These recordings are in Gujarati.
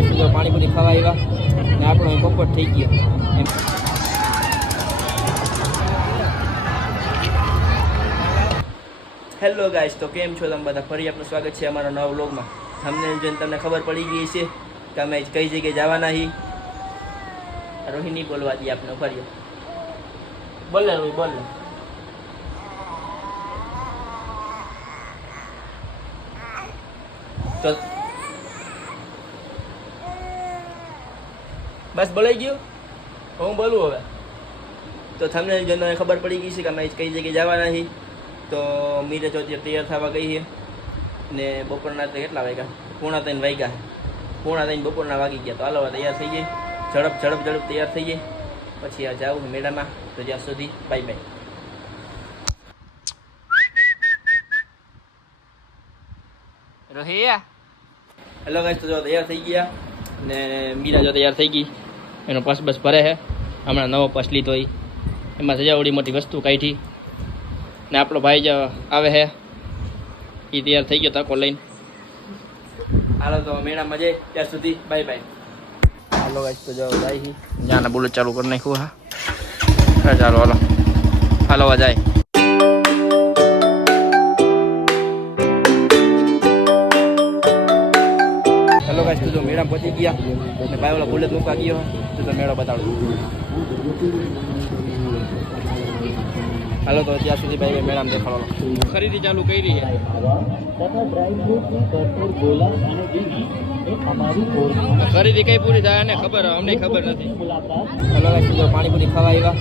ગાઈસ તો પાણીપુરી ખાવા આવ્યા ને આપણો પોપટ થઈ ગયો એમ. હેલો ગાઈસ, તો કેમ છો તમે બધા? ફરી આપનું સ્વાગત છે અમારા નવા વ્લોગમાં. થંબનેલ જોઈને તમને ખબર પડી ગઈ છે કે અમે કઈ જગ્યાએ જવાના છીએ. રોહિણી બોલવા દઈએ આપને ફરી. બોલ ને રોહિણી, બોલ ને. તો બસ બોલાઈ ગયું, હું બોલું હવે. તો થંબનેલ જોઈને ખબર પડી ગઈ છે કે અમે કઈ જગ્યાએ જવાના છીએ. તો મીરે જો તૈયાર થવા ગઈ છે ને બપોરના તો કેટલા વાગ્યા? 2:30 વાગ્યા. 2:30 બપોરના વાગી ગયા. તો હાલો તૈયાર થઈ જાય, ઝડપ તૈયાર થઈ જાય. પછી આ જાઉં મેળામાં. તો જ્યાં સુધી બાય બાય. રોહિયા હેલો ગાઈસ, તો જો તૈયાર થઈ ગયા ને મીરા જો તૈયાર થઈ ગઈ. એનો પસ બસ ભરે છે. હમણાં નવો પસ લીધો હોય, એમાં સજાવડી મોટી વસ્તુ કાઢી ને આપણો ભાઈ જો આવે છે એ તૈયાર થઈ ગયો તકો લઈને. હાલો તો મેળામાં જઈએ, ત્યાં સુધી બાય બાય. હાલો ગાઈસ, તો જો જાય છે જ્યાં બુલેટ ચાલુ કરી નાખ્યું. હા ચાલો હાલો હાલો જાય. હેલો ગાઈસ, તો જો મેળા પહોંચી ગયા અને ભાઈ ઓલા બુલેટ મૂકવા ગયો. તો મેળો બતાડો. હાલો તો ત્યાં સુધી ભાઈ મેળામાં દેખાડો. ખરીદી ચાલુ કરી છે. ખરીદી કઈ પૂરી થાય ને ખબર, અમને ખબર નથી. હેલો ગાઈસ, તો પાણીપુરી ખાવા આવ્યા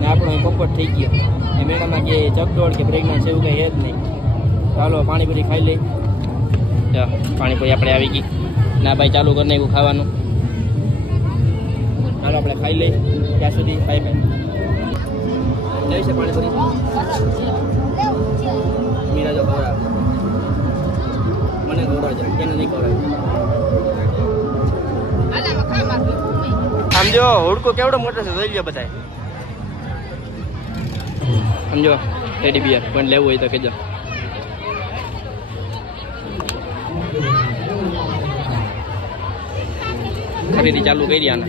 ને આપણો પોપટ થઈ ગયો. એ મેળામાં કે ચકડોળ કે પ્રેગ્નન્સ એવું કંઈ હે જ નહીં. ચાલો પાણીપુરી ખાઈ લઈ. પાણીપુરી આપણે આવી ગઈ ના ભાઈ, ચાલુ કરી નાખ્યું ખાવાનું. ચાલો આપણે ખાઈ લઈ, ત્યાં સુધી બાય બાય. જઈ છે પાણીપુરી મીરા જો ખવડાવે મને, ખવડાવે છે એને નહીં ખવડાવે. આમ જો હુડકો કેવડો મોટો છે જોઈ લો બધા. સમજો ટેડી બિયર પણ લેવું હોય તો કહેજો. ખરીદી ચાલુ કરી આને.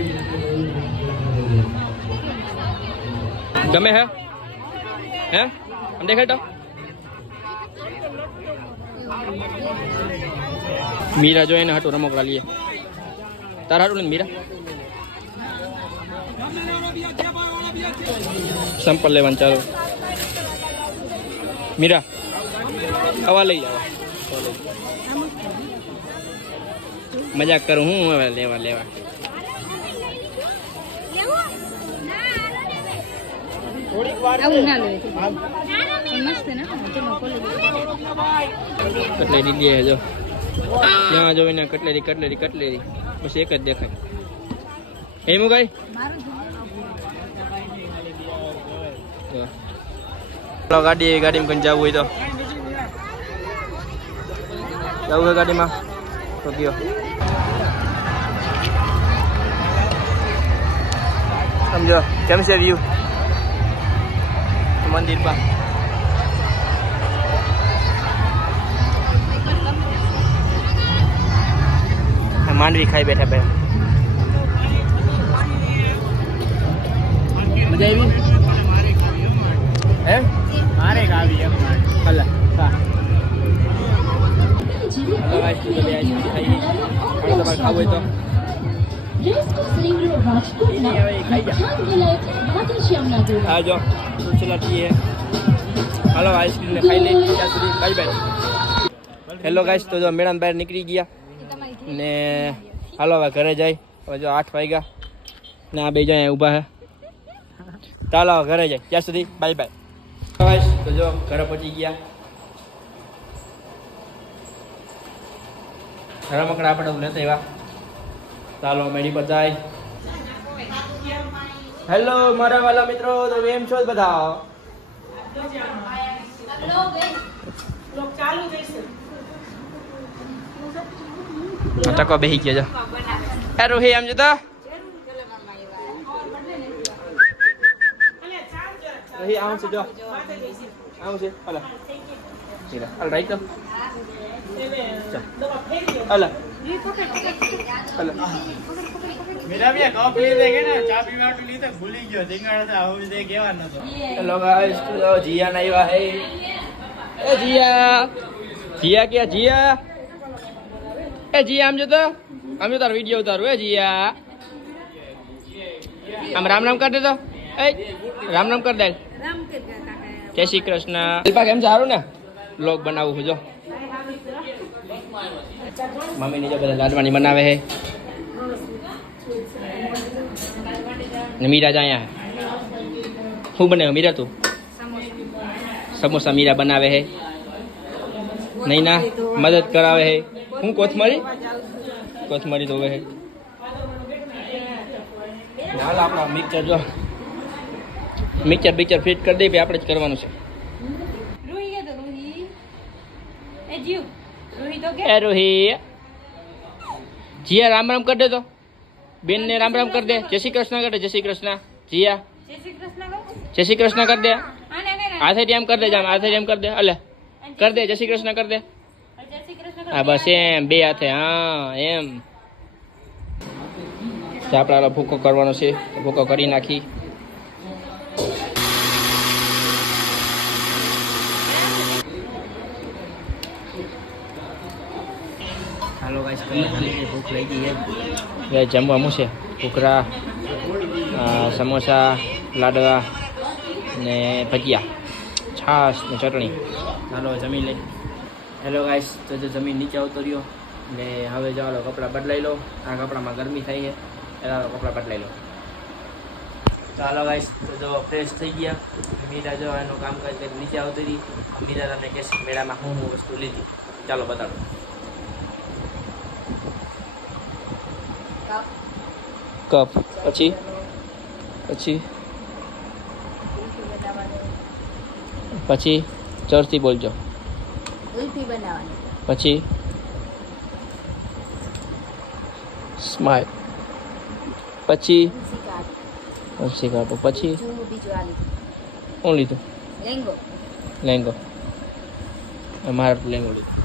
ગમે હે હે આમ દેખાય તો મીરા જો એને હાટું રમકડા લઈએ. તારા હાટું ને મીરા સંપલ લેવાનું ચાલો. મીરા હવા લઈ જાવ. મજાક કરું હું હવે. લેવા કટલેરી દે જો ત્યાં જોઈને કટલેરી બસ એક જ દેખાય. એ મુકાઈ ગાડીમાં કઈ જવું હોય તો જવું હોય ગાડીમાં તો કયો. સમજો કેમ છે વ્યૂ મંદિર પર? માંડવી ખાઈ બેઠા બે. મજા આવી હે? મારે આવી એમ હલા હા. તમારે ખાવું હોય તો હા જો ચલાતી. હાલો આઈસ્ક્રીમ ને ખાઈ લઈ, ત્યાં સુધી બાય બાય. હેલો ગાઈસ, તો જો મેળામાં બહાર નીકળી ગયા ને હાલો હવે ઘરે જાય. હવે જો 8 વાગ્યા ને આ બે જાય ઊભા છે. ચાલો ઘરે જાય, ત્યાં સુધી બાય બાય. ગાઈસ, તો જો ઘરે પહોંચી ગયા. રમકડા આપણે લેતા આવ્યા. ચાલો મેળી પર જાય. હેલો મારા વાલા મિત્રો, તો એમ છો બધા? ટકો બેસી ગયો છે. રોહી આમ જતા આવું છે જો આવું છે. હાલ રાઈટ તો અલા અલા मेरा भी कप ले देंगे ना चा पीवा तो ली तो भूल ही गयो सिंगाड़ा था हो दे केवा न तो હેલો ગાઈસ તો જીયા ના આવ્યા હે એ જીયા ક્યાં જીયા એ જીયા આમ જો તારો વિડિયો ઉતારું એ જીયા આમ રામ રામ કર દે તો એ રામ રામ કર દે જય શ્રી કૃષ્ણ દીપા કેમ સારું ને બ્લોગ બનાવું છું જો મમ્મી ની જો બધા લાડવાની બનાવે હે ને મીરા જ અહીંયા શું બને મીરા તું સમોસા મીરા બનાવે હે નહીં ના મદદ કરાવે હે હું કોથમરી ધોવે હે હાલ આપણા મિક્સર જો મિક્સર ફિટ કરી દઈએ પછી આપણે જ કરવાનું છે એ રોહી જીયા રામ રામ કરી દે તો બેન ને રામ રામ કરી દે જય શ્રી કૃષ્ણ કર દે જય શ્રી કૃષ્ણ જીયા જય શ્રી કૃષ્ણ કર દે હાથેથી એમ કર દે જામ હાથેથી એમ કર દે અલે કર દે જય શ્રી કૃષ્ણ કર દે હા બસ એમ બે હાથે હા એમ આપણે ભૂકો કરવાનો છે ભૂકો કરી નાખી હાલો ગાઈસ ભૂખ લાગી છે જમવાનું છે ઘૂઘરા સમોસા લાડવા ને ભજીયા છાશ ને ચટણી ચાલો જમી લઈ હેલો ગાઈસ તો જો જમીન નીચે આવતો રહ્યો ને હવે ચાલો કપડાં બદલાઈ લો આ કપડામાં ગરમી થાય છે ચાલો કપડાં બદલાઈ લો ચાલો ગાઈસ તો જો ફ્રેશ થઈ ગયા મીરા જો એનું કામકાજ કરી નીચે આવતી હતી મીરા તમને કહેશે મેળામાં હું વસ્તુ લીધી ચાલો બતાડો કપ પછી ચરથી બોલજો પછી સ્માઈલ પછી કાપો પછી શું લીધું લેંગો મારે લેંગો લીધું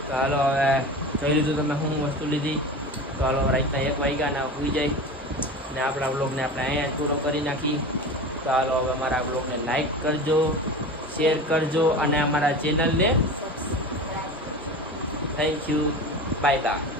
તો હાલો હવે જોઈ લીધું તમે શું વસ્તુ લીધી તો હાલો રાતના 1 વાગ્યા ને હોઈ જાય ને આપણા બ્લોગને આપણે અહીંયા પૂરો કરી નાખી તો હાલો હવે અમારા બ્લોગને લાઈક કરજો શેર કરજો અને અમારા ચેનલને થેન્ક યુ બાય બાય